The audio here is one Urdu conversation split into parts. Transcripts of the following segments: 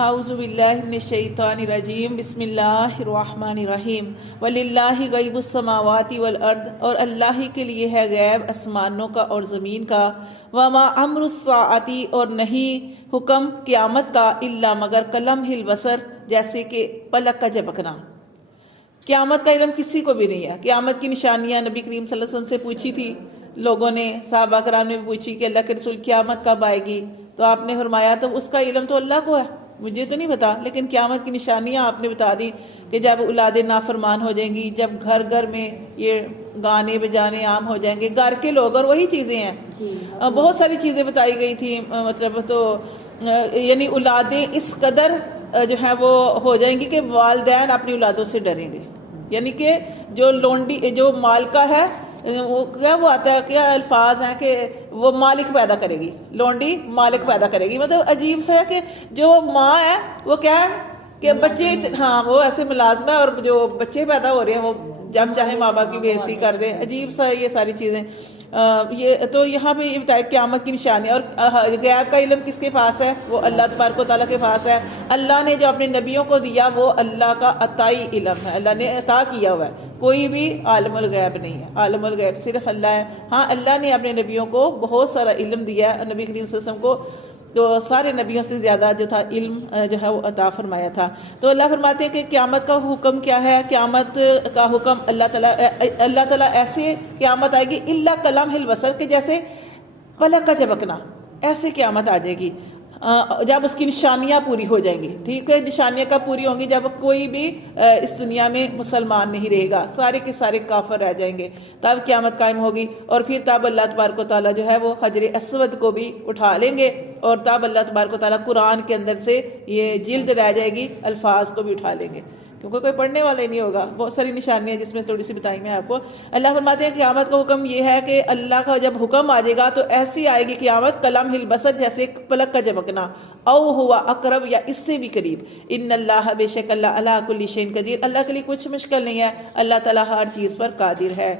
اعوذ باللہ من الشیطان الرجیم بسم اللہ الرحمن الرحیم وللہ غیب السماوات والارض، اور اللہ ہی کے لیے ہے غیب آسمانوں کا اور زمین کا، وما امر الساعۃ، اور نہیں حکم قیامت کا، الا مگر کلمح البصر، جیسے کہ پلک کا جھپکنا۔ قیامت کا علم کسی کو بھی نہیں ہے۔ قیامت کی نشانیاں نبی کریم صلی اللہ علیہ وسلم سے پوچھی تھی لوگوں نے، صحابہ کرام نے بھی پوچھی کہ اللہ کے رسول قیامت کب آئے گی، تو آپ نے فرمایا تو اس کا علم تو اللہ کو ہے، مجھے تو نہیں پتا، لیکن قیامت کی نشانیاں آپ نے بتا دی کہ جب اولادیں نافرمان ہو جائیں گی، جب گھر گھر میں یہ گانے بجانے عام ہو جائیں گے، گھر کے لوگ، اور وہی چیزیں ہیں، بہت ساری چیزیں بتائی گئی تھیں، مطلب تو یعنی اولادیں اس قدر جو ہے وہ ہو جائیں گی کہ والدین اپنی اولادوں سے ڈریں گے، یعنی کہ جو لونڈی جو مالکہ ہے وہ کیا وہ آتا ہے کیا الفاظ ہیں کہ وہ مالک پیدا کرے گی، لونڈی مالک پیدا کرے گی، مطلب عجیب سا ہے کہ جو ماں ہے وہ کیا ہے کہ بچے، ہاں وہ ایسے ملازمہ ہے، اور جو بچے پیدا ہو رہے ہیں وہ جب چاہے ماں باپ کی بے عزتی کر دیں، عجیب سا یہ ساری چیزیں۔ یہ تو یہاں پہ یہ بتایا قیامت کی نشانی، اور غیب کا علم کس کے پاس ہے؟ وہ اللہ تبارک و تعالیٰ کے پاس ہے۔ اللہ نے جو اپنے نبیوں کو دیا وہ اللہ کا عطائی علم ہے، اللہ نے عطا کیا ہوا ہے، کوئی بھی عالم الغیب نہیں ہے، عالم الغیب صرف اللہ ہے۔ ہاں اللہ نے اپنے نبیوں کو بہت سارا علم دیا ہے، نبی کریم صلی اللہ علیہ وسلم کو تو سارے نبیوں سے زیادہ جو تھا علم جو ہے وہ عطا فرمایا تھا۔ تو اللہ فرماتے ہیں کہ قیامت کا حکم کیا ہے؟ قیامت کا حکم اللہ تعالیٰ ایسے قیامت آئے گی الا کلمح البصر، کہ جیسے پلک کا جھپکنا، ایسے قیامت آ جائے گی جب اس کی نشانیاں پوری ہو جائیں گی۔ ٹھیک ہے، نشانیاں کب پوری ہوں گی؟ جب کوئی بھی اس دنیا میں مسلمان نہیں رہے گا، سارے کے سارے کافر رہ جائیں گے، تب قیامت قائم ہوگی، اور پھر تب اللہ تبارک و تعالیٰ جو ہے وہ حجر اسود کو بھی اٹھا لیں گے، اور تب اللہ تبارک و تعالیٰ قرآن کے اندر سے یہ جلد رہ جائے گی، الفاظ کو بھی اٹھا لیں گے، کیونکہ کوئی پڑھنے والا ہی نہیں ہوگا۔ بہت ساری نشانیاں جس میں تھوڑی سی بتائی میں آپ کو۔ اللہ فرماتے ہیں قیامت کا حکم یہ ہے کہ اللہ کا جب حکم آ جائے گا تو ایسی آئے گی قیامت کلمح البصر، جیسے پلک کا جھپکنا، او ہوا اقرب، یا اس سے بھی قریب۔ ان اللہ، بے شک اللہ، علی کل شیء قدیر، اللہ کے لیے کچھ مشکل نہیں ہے، اللہ تعالیٰ ہر چیز پر قادر ہے۔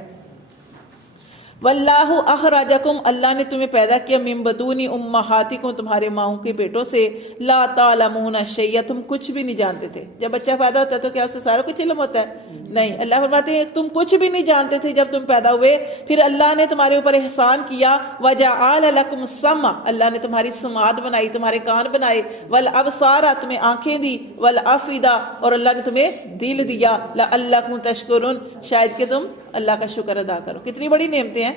واللہ اخرجکم، اللہ نے تمہیں پیدا کیا، من بطون امہاتکم، تمہارے ماؤں کے پیٹوں سے، لا تعلمون شیئا، تم کچھ بھی نہیں جانتے تھے۔ جب بچہ پیدا ہوتا ہے تو کیا اسے سارا کچھ علم ہوتا ہے؟ نہیں، اللہ فرماتے ہیں تم کچھ بھی نہیں جانتے تھے جب تم پیدا ہوئے، پھر اللہ نے تمہارے اوپر احسان کیا، وجعل لکم السمع، اللہ نے تمہاری سماعت بنائی، تمہارے کان بنائے، والابصار، تمہیں آنکھیں دی، والافئدہ، اور اللہ نے تمہیں دل دیا، لعلکم تشکرون، شاید کہ تم اللہ کا شکر ادا کرو۔ کتنی بڑی نعمتیں ہیں۔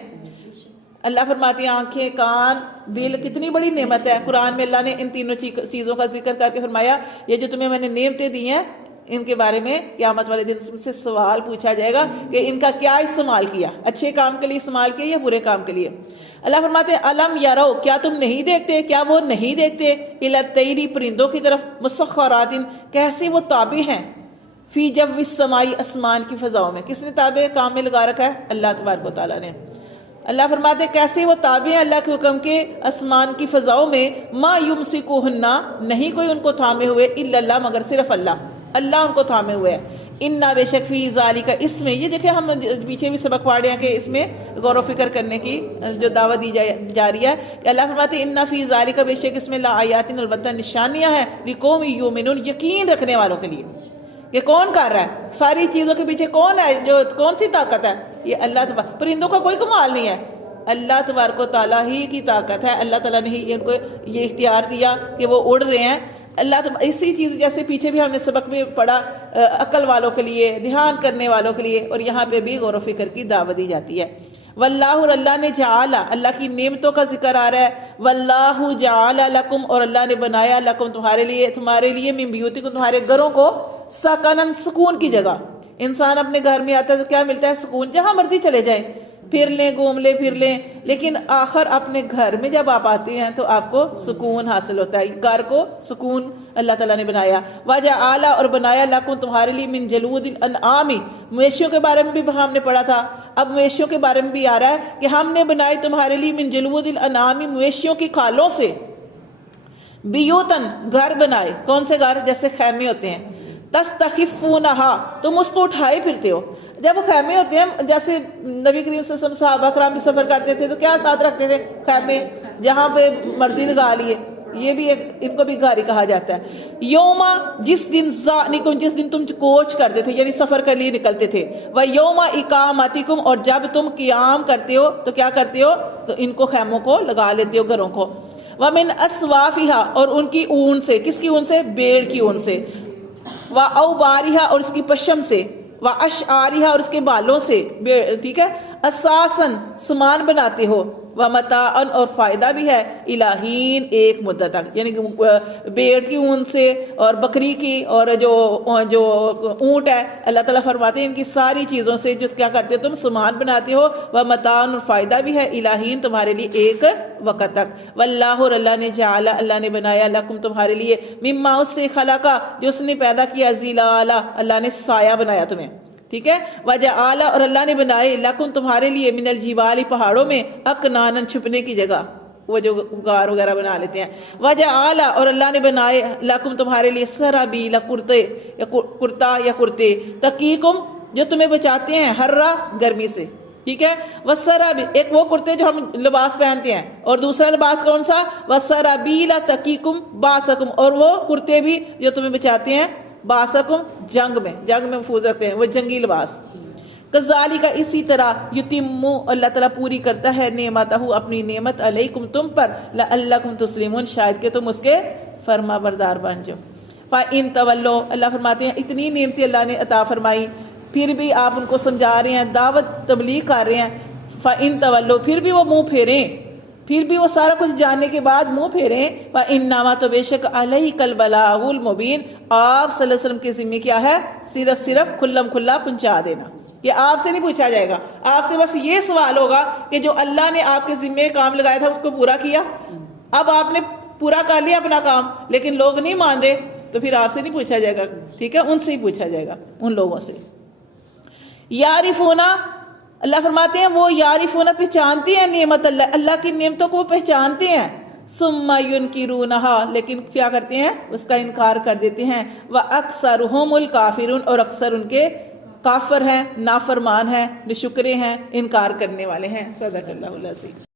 اللہ فرماتے ہیں آنکھیں، کان، دل، کتنی بڑی نعمت ہے۔ قرآن میں اللہ نے ان تینوں چیزوں کا ذکر کر کے فرمایا یہ جو تمہیں میں نے نعمتیں دی ہیں ان کے بارے میں قیامت والے دن سے سوال پوچھا جائے گا کہ ان کا کیا استعمال کیا، اچھے کام کے لیے استعمال کیا یا برے کام کے لیے۔ اللہ فرماتے ہیں الم یرو، کیا تم نہیں دیکھتے، کیا وہ نہیں دیکھتے، الی الطیر، پرندوں کی طرف، مسخرات، کیسے وہ تابع ہیں، فی جو السماء، آسمان کی فضاؤں میں۔ کس نے تابع کام میں لگا رکھا ہے؟ اللہ تبارک و تعالیٰ نے۔ اللہ فرماتے ہیں کیسے وہ تابع ہیں اللہ کے حکم کے آسمان کی فضاؤں میں، ما یمسکوہن، نہیں کوئی ان کو تھامے ہوئے، الا اللہ، مگر صرف اللہ، اللہ ان کو تھامے ہوئے ہے۔ انا، بے شک، فی ذالک، اس میں، یہ دیکھیں ہم پیچھے بھی سبق پڑھ رہے ہیں کہ اس میں غور و فکر کرنے کی جو دعوت دی جا رہی ہے کہ اللہ فرماتے ہیں انا فی ذالک، بے شک اس میں لآیات، البتہ نشانیاں ہیں، لقوم یؤمنون، یقین رکھنے والوں کے لیے۔ یہ کون کر رہا ہے؟ ساری چیزوں کے پیچھے کون ہے؟ جو کون سی طاقت ہے؟ یہ اللہ تبارک، پرندوں کا کوئی کمال نہیں ہے، اللہ تبارک و تعالیٰ ہی کی طاقت ہے، اللہ تعالیٰ نے ہی ان کو یہ اختیار دیا کہ وہ اڑ رہے ہیں۔ اسی چیز جیسے پیچھے بھی ہم نے سبق میں پڑھا، عقل والوں کے لیے، دھیان کرنے والوں کے لیے، اور یہاں پہ بھی غور و فکر کی دعوت دی جاتی ہے۔ واللہ، اور اللہ نے جعل، اللہ کی نعمتوں کا ذکر آ رہا ہے، واللہ جعل لکم، اور اللہ نے بنایا، لکم، تمہارے لیے، من بیوتکم، تمہارے گھروں کو، سکنن، سکون کی جگہ۔ انسان اپنے گھر میں آتا ہے تو کیا ملتا ہے؟ سکون، جہاں مرضی چلے جائیں، پھر لیں، گھوم لیں، پھر لیں، لیکن آخر اپنے گھر میں جب آپ آتے ہیں تو آپ کو سکون حاصل ہوتا ہے، گھر کو سکون اللہ تعالیٰ نے بنایا۔ وجعل، اور بنایا، لکم، تمہارے لیے، من جلود الانعام، مویشیوں کے بارے میں بھی ہم نے پڑھا تھا، اب مویشیوں کے بارے میں بھی آ رہا ہے کہ ہم نے بنائے تمہارے لیے، من جلود الانعام، مویشیوں کی کھالوں سے، بیوتن، گھر بنائے۔ کون سے گھر؟ جیسے خیمے ہوتے ہیں، تستخفونہا، تم اس کو اٹھائے پھرتے ہو۔ جب وہ خیمے ہوتے ہیں، جیسے نبی کریم صلی اللہ علیہ وسلم صحابہ کرام بھی سفر کرتے تھے تو کیا ساتھ رکھتے تھے؟ خیمے، جہاں پہ مرضی لگا لیے، یہ بھی ایک ان کو بھی گھاری کہا جاتا ہے. یوما جس دن ذالکم جس دن تم کوچ کرتے تھے یعنی سفر کے لیے نکلتے تھے. و یوم اقامتکم اور جب تم قیام کرتے ہو تو کیا کرتے ہو تو ان کو خیموں کو لگا لیتے ہو گھروں کو. ومن اصوافہا اور ان کی اون سے کس کی اون سے بھیڑ کی اون سے. و اوبارہا اور اس کی پشم سے. و اشعارہا اور اس کے بالوں سے ٹھیک ہے. اساساً سامان بناتے ہو. و متاعن اور فائدہ بھی ہے الہین ایک مدت تک یعنی بھیڑ کی اون سے اور بکری کی اور جو اونٹ ہے اللہ تعالیٰ فرماتے ہیں ان کی ساری چیزوں سے جو کیا کرتے ہو تم سامان بناتے ہو. و متاعن اور فائدہ بھی ہے الہین تمہارے لیے ایک وقت تک. واللہ اور اللہ نے جعل اللہ نے بنایا لکم تمہارے لیے مما اس سے خلقا جو اس نے پیدا کیا ظلالا اللہ نے سایہ بنایا تمہیں ٹھیک ہے. وجعل اور اللہ نے بنائے لکم تمہارے لیے من الجبال پہاڑوں میں اکنانا چھپنے کی جگہ وہ جو غار وغیرہ بنا لیتے ہیں. وجعل اور اللہ نے بنائے لکم تمہارے لیے سرابیل کرتا یا کرتے تقیکم جو تمہیں بچاتے ہیں ہررا گرمی سے ٹھیک ہے. وسرابیل ایک وہ کرتے جو ہم لباس پہنتے ہیں اور دوسرا لباس کون سا وسرابیل تقیکم باسکم اور وہ کرتے بھی جو تمہیں بچاتے ہیں باسکم جنگ میں محفوظ رکھتے ہیں وہ جنگی لباس. کذالک اسی طرح یتم اللہ تعالیٰ پوری کرتا ہے نعمتہ اپنی نعمت علیکم تم پر لعلکم تسلمون شاید کہ تم اس کے فرما بردار بن جاؤ. فإن تولوا اللہ فرماتے ہیں اتنی نعمتیں اللہ نے عطا فرمائی پھر بھی آپ ان کو سمجھا رہے ہیں دعوت تبلیغ کر رہے ہیں. فإن تولوا پھر بھی وہ منہ پھیریں پھر بھی وہ سارا کچھ جاننے کے بعد منہ پھیریں. فإنما تو بے شک علیک البلاغ المبین آپ صلی اللہ علیہ وسلم کے ذمہ کیا ہے صرف کھلم کھلا پہنچا دینا. یہ آپ سے نہیں پوچھا جائے گا آپ سے بس یہ سوال ہوگا کہ جو اللہ نے آپ کے ذمہ کام لگایا تھا اس کو پورا کیا. اب آپ نے پورا کر لیا اپنا کام لیکن لوگ نہیں مان رہے تو پھر آپ سے نہیں پوچھا جائے گا ٹھیک ہے ان سے ہی پوچھا جائے گا ان لوگوں سے. یعرفونا اللہ فرماتے ہیں وہ یعرفونا پہچانتے ہیں نعمت اللہ کی نعمتوں کو وہ پہچانتے ہیں. ثم ینکرونہا لیکن کیا کرتے ہیں اس کا انکار کر دیتے ہیں. واکثرہم الکافرون اور اکثر ان کے کافر ہیں نافرمان ہیں ناشکرے ہیں انکار کرنے والے ہیں. صدق اللہ العظیم.